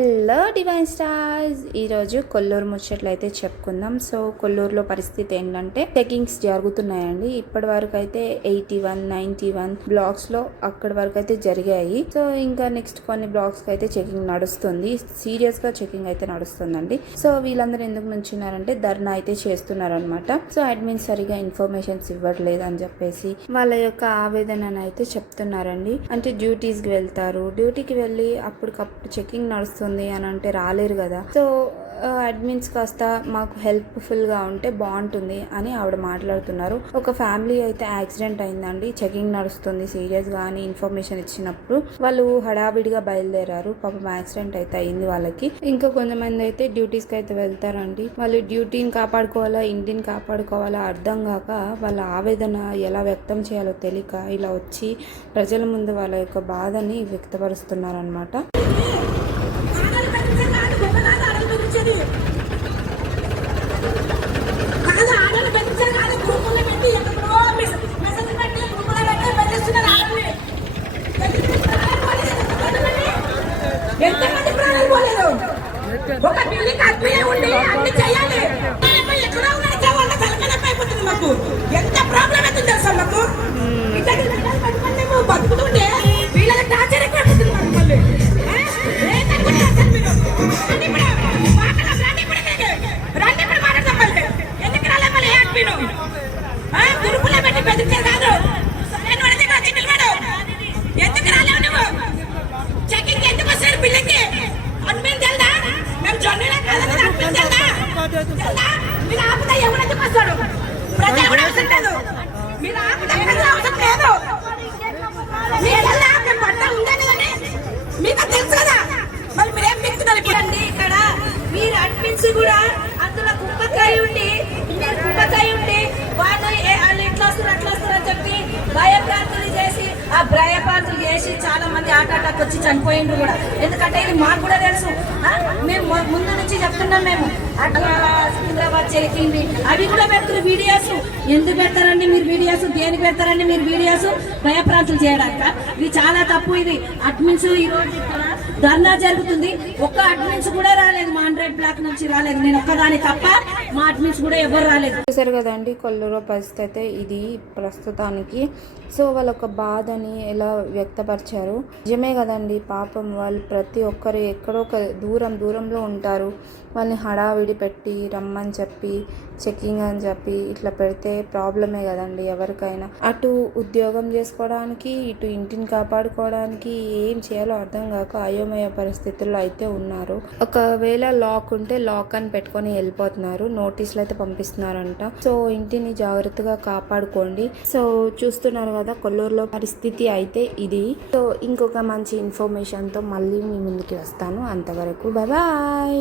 Hello divine stars, ఈరోజు కొల్లూరు ముచ్చట్లు అయితే చెప్పుకుందాం. సో కొల్లూరులో పరిస్థితి ఏంటంటే చెకింగ్స్ జరుగుతున్నాయండి. ఇప్పటి వరకు అయితే 81, 91 బ్లాక్స్ లో అక్కడి వరకు అయితే జరిగాయి. సో ఇంకా నెక్స్ట్ కొన్ని బ్లాక్స్ కి అయితే చెకింగ్ నడుస్తుంది. సీరియస్ గా చెకింగ్ అయితే నడుస్తుందండి. సో వీళ్ళందరూ ఎందుకు నుంచున్నారంటే ధర్నా అయితే చేస్తున్నారు అనమాట. సో అడ్మిన్ సరిగా ఇన్ఫర్మేషన్స్ ఇవ్వట్లేదు అని చెప్పేసి వాళ్ళ యొక్క ఆవేదనను అయితే చెప్తున్నారండి. అంటే డ్యూటీస్ కి వెళ్తారు, డ్యూటీకి వెళ్ళి అప్పటికప్పుడు చెకింగ్ నడుస్తుంది అని అంటే రాలేరు కదా. సో అడ్మిన్స్ కాస్త మాకు హెల్ప్ఫుల్ గా ఉంటే బాగుంటుంది అని ఆవిడ మాట్లాడుతున్నారు. ఒక ఫ్యామిలీ అయితే యాక్సిడెంట్ అయిందండి, చెకింగ్ నడుస్తుంది సీరియస్ గా అని ఇన్ఫర్మేషన్ ఇచ్చినప్పుడు వాళ్ళు హడావిడిగా బయలుదేరారు. పాపం యాక్సిడెంట్ అయితే అయింది వాళ్ళకి. ఇంకా కొంతమంది అయితే డ్యూటీస్ కి అయితే వెళ్తారండి. వాళ్ళు డ్యూటీని కాపాడుకోవాలా ఇంటిని కాపాడుకోవాలా అర్థం కాక వాళ్ళ ఆవేదన ఎలా వ్యక్తం చేయాలో తెలియక ఇలా వచ్చి ప్రజల ముందు వాళ్ళ యొక్క బాధని వ్యక్తపరుస్తున్నారు అనమాట. ఎంతమంది ప్రాణాలు పోలేదు. ఒక బిల్డింగ్ అడ్మినే ఉండి అన్ని చేయాలి. ఎక్కడ ఉన్నారో వాళ్ళ తలకాయ అయిపోతుంది. మాకు ఎంత ప్రాబ్లం అవుతుంది తెలుసా. మాకు బతుకుతుంటే వీళ్ళకి టార్చర్ ఎక్కువ అవుతుంది. మాకు మళ్ళీ ఎందుకు రాలే అడ్మిను గురుకుల పెట్టి బెదిరించారు కాదు. ఎందుకు రాలేవు నువ్వు? చెకింగ్ ఎందుకు వస్తారు బిల్డింగ్? అడ్మిన్ తెలుదా? మేము జొన్నలా కాదని అడ్మిన్ తెలుదా? మీరు ఆపుతా ఎవరెందుకు వస్తాడు? ప్రజలు కూడా అవసరం లేదు. మీరు ఆపుతా అవసరం లేదు. మీకు పంట ఉందని కానీ మీకు తెలుసు కదా. మరి మీరేం చెప్తున్నారు ఇప్పుడండి? ఇక్కడ మీరు అడ్మిన్స్ కూడా అందులో కుప్పకాయ ఉండి మీరు కుప్పకాయ ఉండి వాళ్ళు ఇట్లా వస్తారు అట్లా వస్తారు అని చెప్పి భయప్రాంతులు చేసి భయప్రాంతులు చేసి చాలా మంది అటాక్ వచ్చి చనిపోయిండ్రు కూడా. ఎందుకంటే ఇది మాకు కూడా తెలుసు. మేము ముందు నుంచి చెప్తున్నాం. మేము అట్లా సికింద్రాబాద్ చెకింది అవి కూడా పెడుతున్నారు వీడియోస్. ఎందుకు పెడతారండి మీరు వీడియోస్? దేనికి పెడతారండి మీరు వీడియోస్? భయప్రాంతులు చేయడానిక? ఇది చాలా తప్పు. ఇది అడ్మిన్స్ ఈ రోజు ఇక్కడ ధర్నా జరుగుతుంది. ఒక్క అడ్మిన్స్ కూడా రాలేదు. మా 100 బ్లాక్ నుంచి రాలేదు. నేను ఒక్కదాని తప్ప మా అడ్మిన్స్ కూడా ఎవరు రాలేదు. చూసారు కదండి కొల్లూరు పరిస్థితి అయితే ఇది ప్రస్తుతానికి. సో వాళ్ళ ఒక బాధని ఎలా వ్యక్తపరిచారు. నిజమే కదండి, పాపం వాళ్ళు ప్రతి ఒక్కరు ఎక్కడో ఒక దూరంలో ఉంటారు. వాళ్ళని హడావిడి పెట్టి రమ్మని చెప్పి చెకింగ్ అని చెప్పి ఇట్లా పెడితే ప్రాబ్లమే కదండి ఎవరికైనా. అటు ఉద్యోగం చేసుకోవడానికి ఇటు ఇంటిని కాపాడుకోవడానికి ఏం చేయాలో అర్థం కాక అయోమయ పరిస్థితుల్లో అయితే ఉన్నారు. ఒకవేళ లాక్ ఉంటే లాక్ అని పెట్టుకొని వెళ్ళిపోతున్నారు. నోటీసులు అయితే పంపిస్తున్నారంట. సో ఇంటిని జాగ్రత్తగా కాపాడుకోండి. సో చూస్తున్నారు కదా కొల్లూరులో పరిస్థితి అయితే ఇది. సో ఇంకొక మంచి ఇన్ఫర్మేషన్తో మళ్ళీ మీ ముందుకి వస్తాను. అంతవరకు బాయ్.